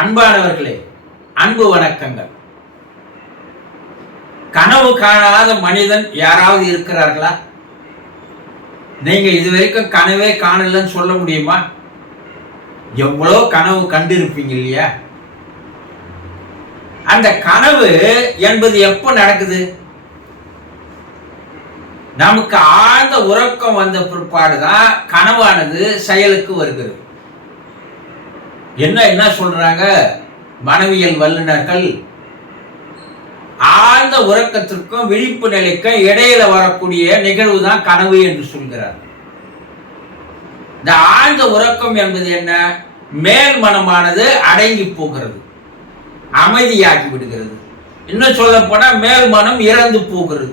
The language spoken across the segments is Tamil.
அன்பானவர்களே, அன்பு வணக்கங்கள். கனவு காணாத மனிதன் யாராவது இருக்கிறார்களா? நீங்க இதுவரைக்கும் கனவே காணலன்னு சொல்ல முடியுமா? எவ்வளோ கனவு கண்டிருப்பீங்க இல்லையா? அந்த கனவு என்பது எப்ப நடக்குது? நமக்கு ஆழ்ந்த உறக்கம் வந்த பிற்பாடுதான் கனவானது செயலுக்கு வருகிறது. என்ன சொல்றாங்க மனவியல் வல்லுநர்கள்? ஆழ்ந்த உறக்கத்திற்கும் விழிப்பு நிலைக்கும் இடையில வரக்கூடிய நிகழ்வு தான் கனவு என்று சொல்கிறார். இந்த ஆழ்ந்த உறக்கம் என்பது என்ன? மேல் மனமானது அடங்கி போகிறது, அமைதியாகி விடுகிறது. இன்னும் சொல்ல போனா மேல் மனம் இறந்து போகிறது.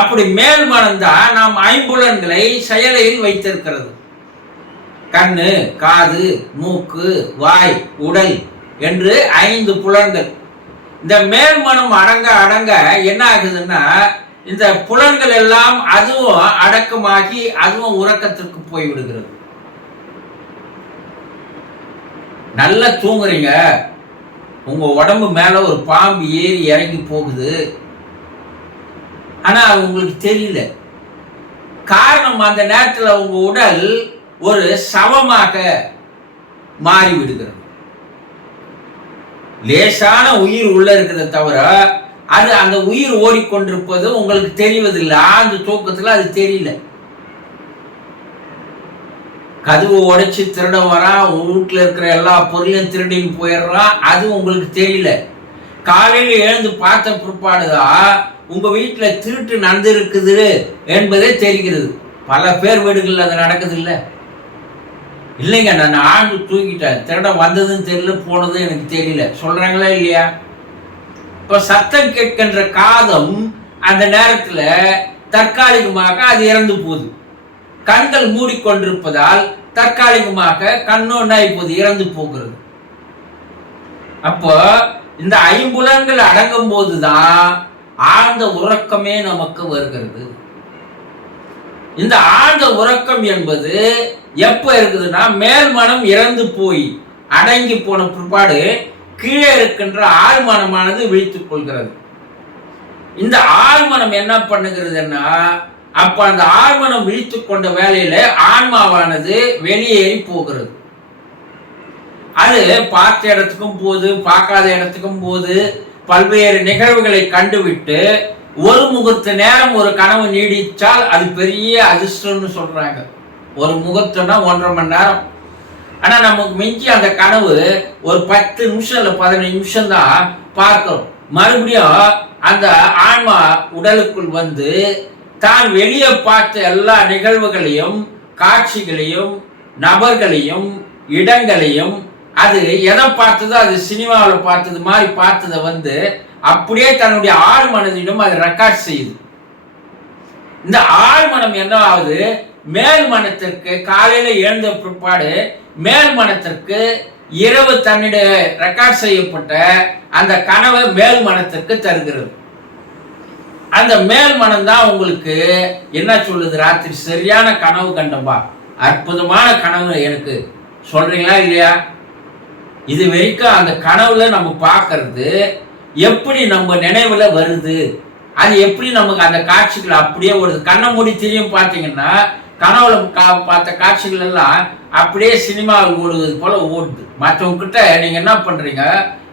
அப்படி மேல் மனம் தான் நாம் ஐம்புலன்களை செயலில் வைத்திருக்கிறது. கண்ணு, காது, மூக்கு, வாய், உடல் என்று 5 புலன்கள். இந்த மேல் மனம் அடங்க அடங்க என்ன ஆகுதுன்னா, இந்த புலன்கள் எல்லாம் அதுவும் அடக்கமாகி அதுவும் உறக்கத்திற்கு போய்விடுகிறது. நல்லா தூங்குறீங்க, உங்க உடம்பு மேல ஒரு பாம்பு ஏறி இறங்கி போகுது, ஆனா அது உங்களுக்கு தெரியல. காரணம், அந்த நேரத்தில் உங்க உடல் ஒரு சவமாக மாறிவிடுகிறது. லேசான உயிர் உள்ள இருக்கிறத தவிர அது அந்த உயிர் ஓடிக்கொண்டிருப்பது உங்களுக்கு தெரிவதில்லை. ஆழ்ந்த தூக்கத்துல அது தெரியல. கதவு உடைச்சு திருட வரான், வீட்டுல இருக்கிற எல்லா பொருளையும் திருடின்னு போயிடுறான், அது உங்களுக்கு தெரியல. காலையில எழுந்து பார்த்த பிற்பாடுதான் உங்க வீட்டுல திருட்டு நடந்திருக்குது என்பதே தெரிகிறது. பல பேர் வீடுகளில் அது நடக்குது இல்லை? இல்லைங்க, நான் ஆழ்ந்து தூங்கிட்டேன், திருட வந்ததுன்னு தெரியல, போனதும் எனக்கு தெரியல சொல்றாங்களா இல்லையா? இப்ப சத்தம் கேட்கின்ற காதம் அந்த நேரத்துல தற்காலிகமாக அது இறந்து போகுது. கண்கள் மூடிக்கொண்டிருப்பதால் தற்காலிகமாக கண்ணோண்டாய் போது இறந்து போகிறது. அப்போ இந்த ஐம்புலன்கள் அடங்கும் போதுதான் ஆழ்ந்த உறக்கமே நமக்கு வருகிறது. இந்த ஆழ்ந்த உறக்கம் என்பது எப்ப இருக்குதுன்னா, மேல் மனம் இறந்து போய் அடங்கி போன பிற்பாடு கீழே இருக்கின்ற ஆழ்மனமானது விழித்துக் கொள்கிறது. இந்த ஆழ்மனம் என்ன பண்ணுகிறதுன்னா, அப்ப அந்த ஆழ்மனம் விழித்துக் கொண்ட வேலையில ஆன்மாவானது வெளியேறி போகிறது. அது பார்த்த இடத்துக்கும் போது, பார்க்காத இடத்துக்கும் போது, பல்வேறு நிகழ்வுகளை கண்டுவிட்டு ஒரு முகூர்த்த நேரம் ஒரு கனவு நீடிச்சால் அது பெரிய அதிர்ஷ்டம்னு சொல்றாங்க. ஒரு முகூர்த்தம்னா 1.5 மணி நேரம். ஆனா நமக்கு மிஞ்சி அந்த கனவு ஒரு 10 நிமிஷம் இல்லை 15 நிமிஷம் தான் பார்க்கிறோம். மறுபடியும் அந்த ஆன்மா உடலுக்குள் வந்து தான் வெளியே பார்த்த எல்லா நிகழ்வுகளையும், காட்சிகளையும், நபர்களையும், இடங்களையும், அது எதை பார்த்ததோ அது சினிமாவில் பார்த்தது மாதிரி பார்த்ததை வந்து அப்படியே தன்னுடைய ஆழ்மனதிடம் அது ரெக்கார்ட் செய்யுது. இந்த ஆழ்மனம் என்ன ஆகுது? மேல் மனத்திற்கு காலையில எழுந்த பிற்பாடு மேல் மனத்திற்கு இரவு தன்னுடைய ரெக்கார்ட் செய்யப்பட்ட அந்த கனவை மேல் மனத்திற்கு தருகிறது. அந்த மேல் மனம் தான் உங்களுக்கு என்ன சொல்லுது? ராத்திரி சரியான கனவு கண்டம்பா, அற்புதமான கனவு எனக்கு சொல்றீங்களா இல்லையா? இது வரைக்கும் அந்த கனவுல நம்ம பார்க்கறது எப்படி நம்ம நினைவுல வருது, அது எப்படி நமக்கு அந்த காட்சிகள் அப்படியே வருது. கண்ணை மூடி திரும்பி பார்த்தீங்கன்னா கனவுல பார்த்த காட்சிகள் எல்லாம் அப்படியே சினிமாவில் ஓடுவது போல ஓடுது. மற்றவங்க கிட்ட நீங்க என்ன பண்றீங்க?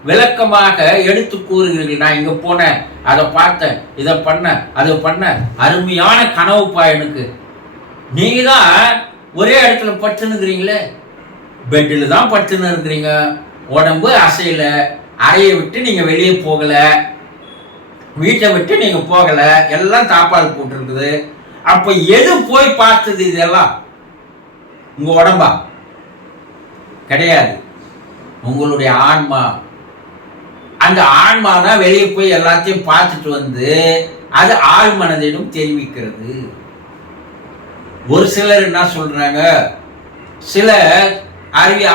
விளக்கமாக எடுத்து கூறுகிறீர்கள். நான் இங்க போனேன், அதை பார்த்தேன், இதை பண்ண, அதை பண்ண, அருமையான கனவுப்பா எனக்கு. நீங்க தான் ஒரே இடத்துல படுத்துனுக்கிறீங்களே, பெட்டில் தான் படுத்துன்னு இருக்கிறீங்க, உடம்பு அசையல, அறையை விட்டு நீங்க வெளியே போகல, வீட்டை விட்டு நீங்க போகல, எல்லாம் தாப்பால் போட்டிருக்குது. அப்ப எது போய் பார்த்தது? இதெல்லாம் உங்க உடம்பா? கிடையாது, உங்களுடைய ஆன்மா. அந்த ஆன்மா தான் வெளியே போய் எல்லாத்தையும் பார்த்துட்டு வந்து அது ஆழ்மனதிடம் தெரிவிக்கிறது. ஒரு சிலர் என்ன சொல்றாங்க, சில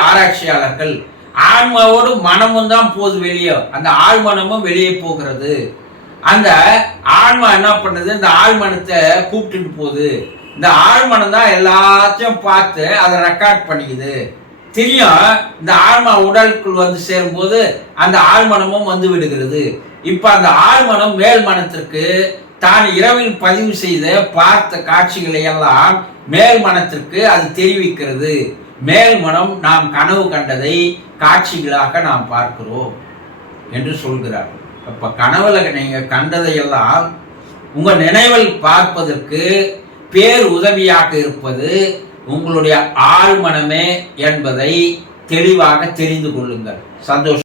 ஆராய்ச்சியாளர்கள் ஆன்மாவோடு மனமும் தான் போகுது வெளியே, அந்த ஆழ்மனமும் வெளியே போகிறது. அந்த ஆன்மா என்ன பண்ணுது? இந்த ஆழ்மனத்தை கூப்பிட்டு போகுது. இந்த ஆழ்மனம் தான் எல்லாத்தையும் பார்த்து அதை ரெக்கார்ட் பண்ணிக்குது. தெரியும். இந்த ஆன்மா உடலுக்குள் வந்து சேரும்போது அந்த ஆழ்மனமும் வந்து விடுகிறது. இப்ப அந்த ஆழ்மனம் மேல் மனத்திற்கு தான் இரவில் பதிவு செய்த பார்த்த காட்சிகளை எல்லாம் மேல் மனத்திற்கு அது தெரிவிக்கிறது. மேல் மனம் நாம் கனவு கண்டதை காட்சிகளாக நாம் பார்க்கிறோம் என்று சொல்கிறார். அப்ப கனவுல நீங்க கண்டதையெல்லாம் உங்க நினைவில் பார்ப்பதற்கு பேர் உதவியாக இருப்பது உங்களுடைய ஆழ்மனமே என்பதை தெளிவாக தெரிந்து கொள்ளுங்கள். சந்தோஷம்.